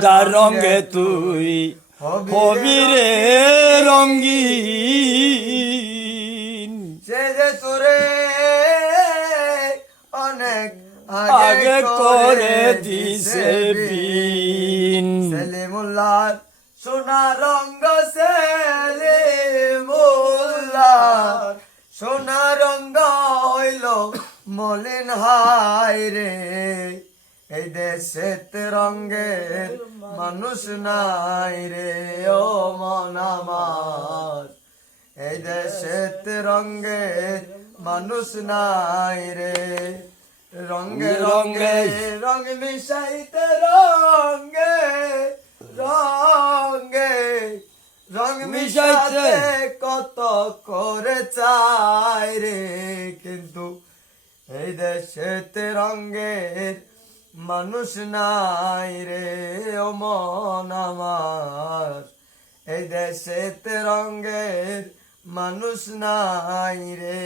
যার রঙে তুই হবি রে রঙ্গিন সে যে তোরে অনেক আগে করে দিছে বিন। সেলিমুল্লাহ সোনা রঙ্গ সেলিমুল্লাহ সোনা হইল মলিন হায় রে এই দেশের রঙ্গের মানুষ নাই রে। ও মন আমার এই দেশের রঙ্গের মানুষ নাই রে। রঙ্গে রঙ্গে রঙ মিশাইতে রঙ্গে রঙ্গে রঙ মিশাইতে দেশেতে রঙ্গের মানুষ নাই রে, ও মন আমার। এই দেশেতে রঙ্গের মানুষ নাই রে।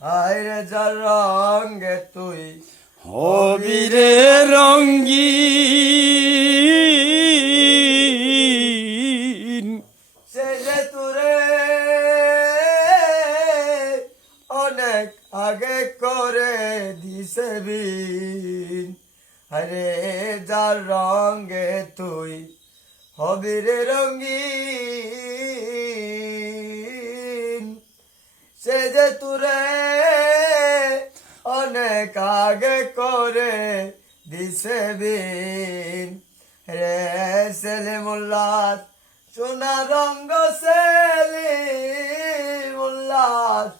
আয় রে যার রঙ্গে তুই হবি রে রঙ্গিন করে দিছে বিন। আরে যার রঙে তুই হবি রে রঙ্গিন সে যে তুরে অনেক আগে করে দিছে বিন। রে সেলে মোল্লাস সোনা রঙ্গ সেলি মোল্লাস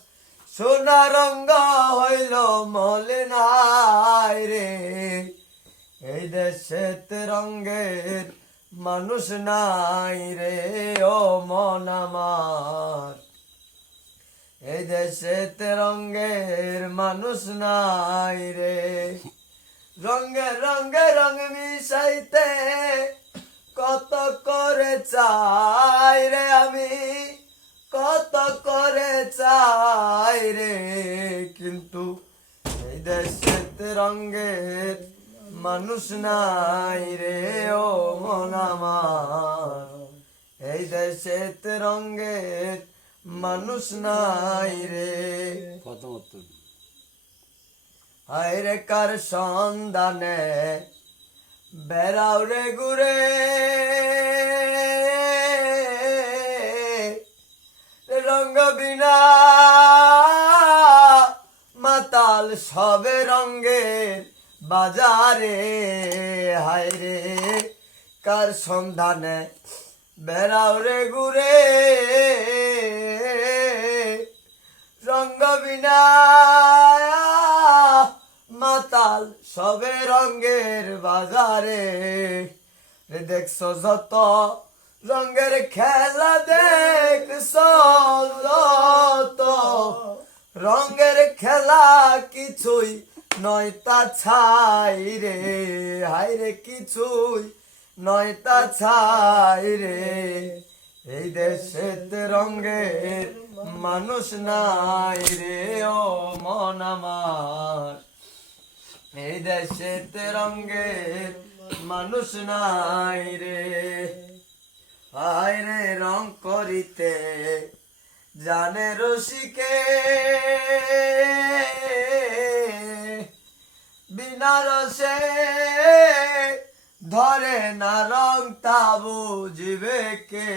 সোনা রঙ্গ হইল মলিনাই রে। এই দেশেতে রঙ্গের মানুষ নাই রে, ও মন আমার। এই দেশেতে রঙ্গের মানুষ নাই রে। রঙ্গে রঙ্গে রঙ মিশাইতে কত করে চাই রে আমি। কত করে চাই রে কিন্তু এই দেশেতে রঙ্গের মানুষ নাই রে ও মন আমার। এই দেশেতে রঙ্গের মানুষ নাই রে। হায় রে কার সন্ধানে বেড়াও রে ঘুরে বিনা মাতাল সবে রঙ্গের বাজারে। হায় রে, কার সন্ধানে বেড়াও রে ঘুরে রঙ্গ বিনা মাতাল সবে রঙ্গের বাজারে। রে দেখছ যত রঙ্গের খেলা দেখছ যত রঙ্গের খেলা কিছুই নয় তা ছাই রে, হাই রে কিছুই নয় তা ছাই রে। এই দেশেতে রঙ্গের মানুষ নাই রে, ও মন আমার। এই দেশেতে রঙ্গের মানুষ নাই রে। আয় রে করিতে জানে রসিকে। বিনা রসে ধরে না রং তা বুঝবে কে।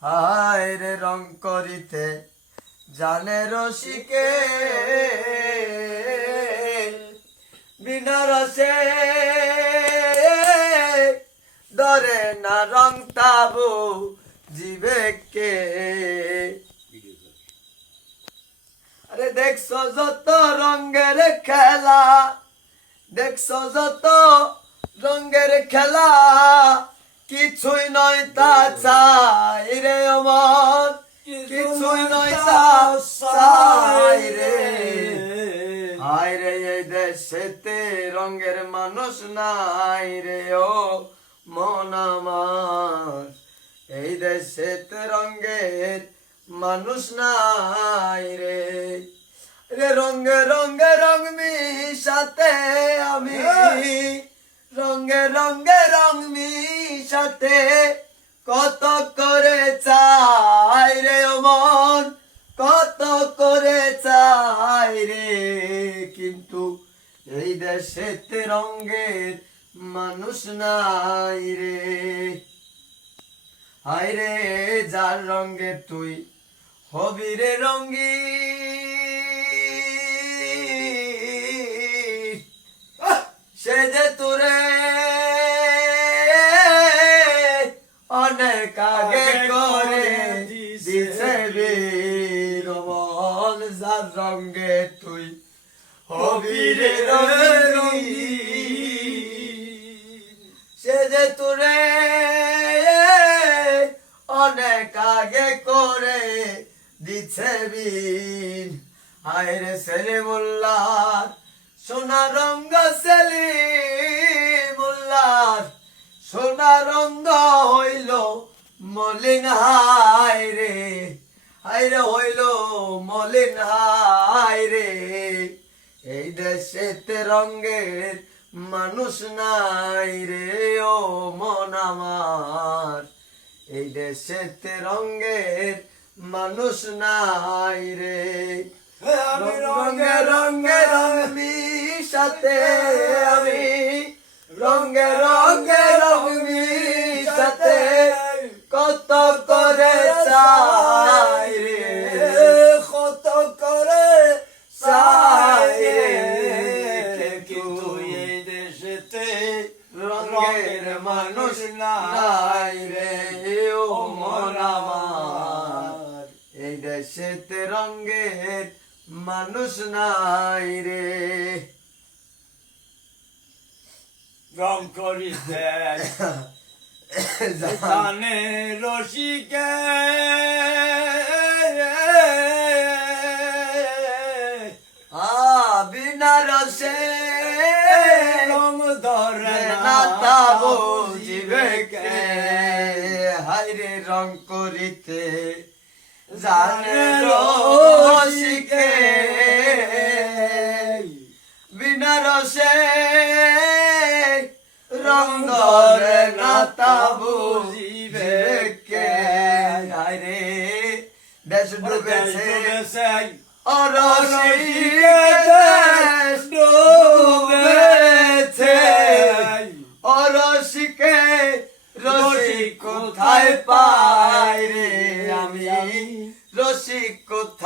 আয় রে রং করিতে জানে রসিকে। বিনা রসে ধরে না রং তাবু জীবে কে? আরে দেখছ যত রঙের খেলা, দেখছ যত রঙের খেলা, কিছুই নয় তা চাই রে অমর, কিছুই নয় তা চাই রে। হায় রে এই দেশেতে রঙের মানুষ নাই রে ও। মন এই দেশেতে রঙের মানুষ নাই রে। রে রঙে রঙে রঙ সাথে আমি। রঙে রঙে রং মিশাতে কত করে চাই রে ও মন কত করে চাই রে। কিন্তু এই দেশেতে রঙের মানুষ নাই রে। হায় রে যার রঙে তুই হবি রে রঙ্গি সে যে তোরে অনেক আগে করে দিছে। বীর মন যার রঙে তুই হবি রে রঙ্গি যে তোরে অনেক আগে করে দিছে বিন আয়রে সেরে মোল্লার সোনা রঙ্গ সেলি মোল্লার সোনা রঙ্গ হইল মলিন হায় রে। হায়রে হইল মলিন হায় রে। এই দেশেতে রঙ্গের মানুষ নাই রে ও মন আমার। এই দেশেতে রঙ্গের মানুষ নাই রে। রঙে রঙে রঙ মিশাতে আমি। রঙে রঙে রঙ মিশাতে কত করে চাই মানুষ নাই রে ও মন আমার এই দেশেতে রঙের মানুষ নাই রে রং করিতে জানে রসিকে বিনা রসে রং ধরে না রং করিতে জানে রসিকে। বিনা রসে রং ধরে না তা বুঝিবে কে। হাইরে দেশ ডুবেছে। অরসিকে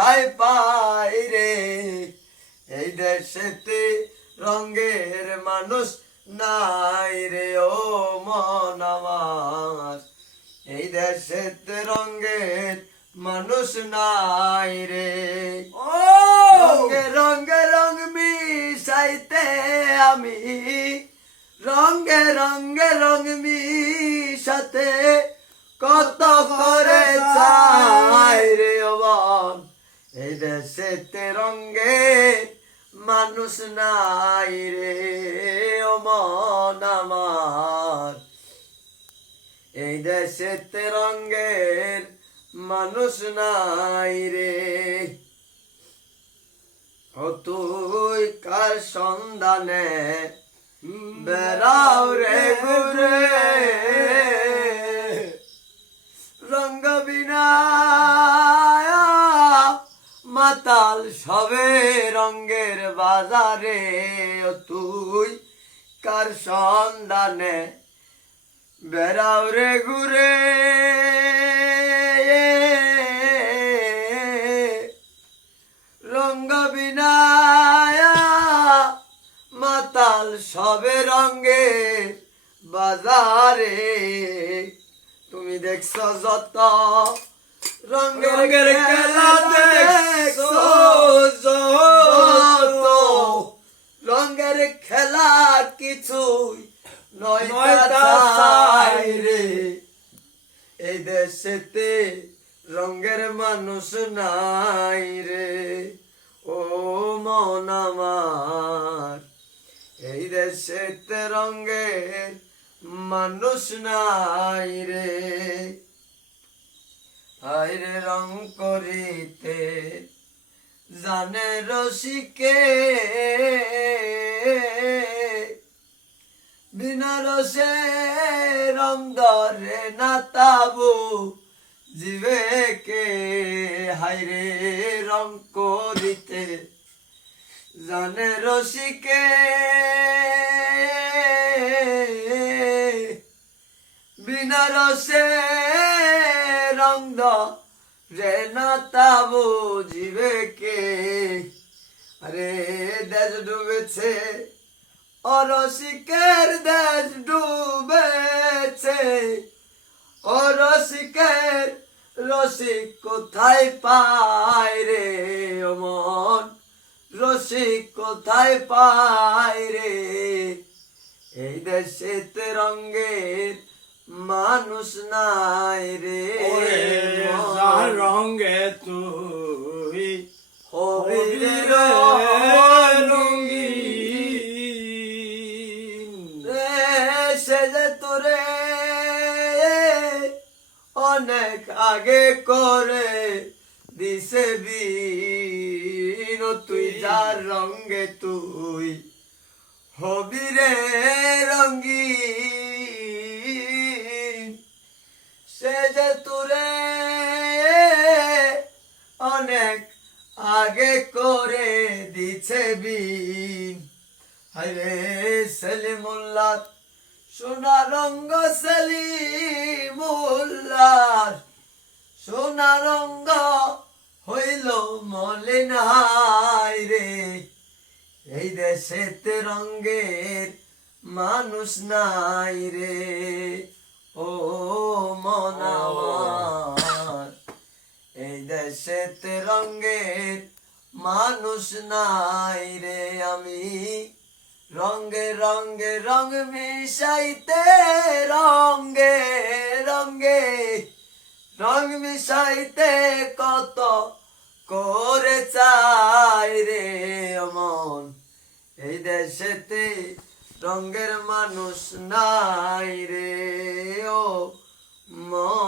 কোথায় পাই রে। এই দেশেতে রঙের মানুষ নাই রে ও মন আমার। এই দেশেতে রঙের মানুষ নাই রে। রঙে রঙে রং মিশাইতে আমি রঙে রঙে রং মিশাতে কত করে চাই রে। দেশেতে রঙে, মানুষ নাই রে, ও মন আমার। এই দেশেতে রঙের মানুষ নাই রে। ও তুই কার সন্ধানে বেড়াও রে ঘুরে রঙ্গ বিনা মাতাল সবে রঙ্গের বাজারে। তুই কার সন্ধানে? বেড়াও রে ঘুরে। রঙ্গ মাতাল সবে রঙ্গে বাজারে। তুমি দেখছ যত রঙের খেলা দেখছ যত। রঙ্গের খেলা কিছুই নয় রে। এই দেশেতে রঙ্গের মানুষ নাই রে। ও মন আমার এই দেশেতে রঙ্গের মানুষ নাই রে। আইরে রং করিতে জানে রসিকে। বিনারসে রং ধরে না তাবু জিবে কে। হাইরে রং করিতে জানে রসিকে। বিনারসে রং রে না তাবু জিবে কে? আরে, দেশ ডুবেছে, অরসিকের দেশ ডুবেছে। অরসিকের রসিক কোথায় পায় রে অমন? রসিক কোথায় পায় রে? এই দেশে রঙ্গের মানুষ নাই রে। রঙে তুই রঙিন। রে সে যে তোরে অনেক আগে করে দিছে বিন তুই যার রঙ্গে তুই হবি রে রঙ্গিন সে যে তোরে অনেক আগে করে দিছে বিন। হাইরে সেলিমুল্লাহ, সোনা রঙ্গ সেলিমুল্লাহ, সোনা রঙ্গ হইল মলিন রে এই দেশেতে রঙ্গের মানুষ নাই রে। ও মন আমার। এই দেশেতে রঙ্গের মানুষ নাই রে আমি। রঙ্গে রঙ্গে রং মিশাইতে রঙ্গে রঙ্গে রং মিশাইতে কত করে চাই রে অমন। এই দেশেতে রঙ্গের মানুষ নাই রে ও মন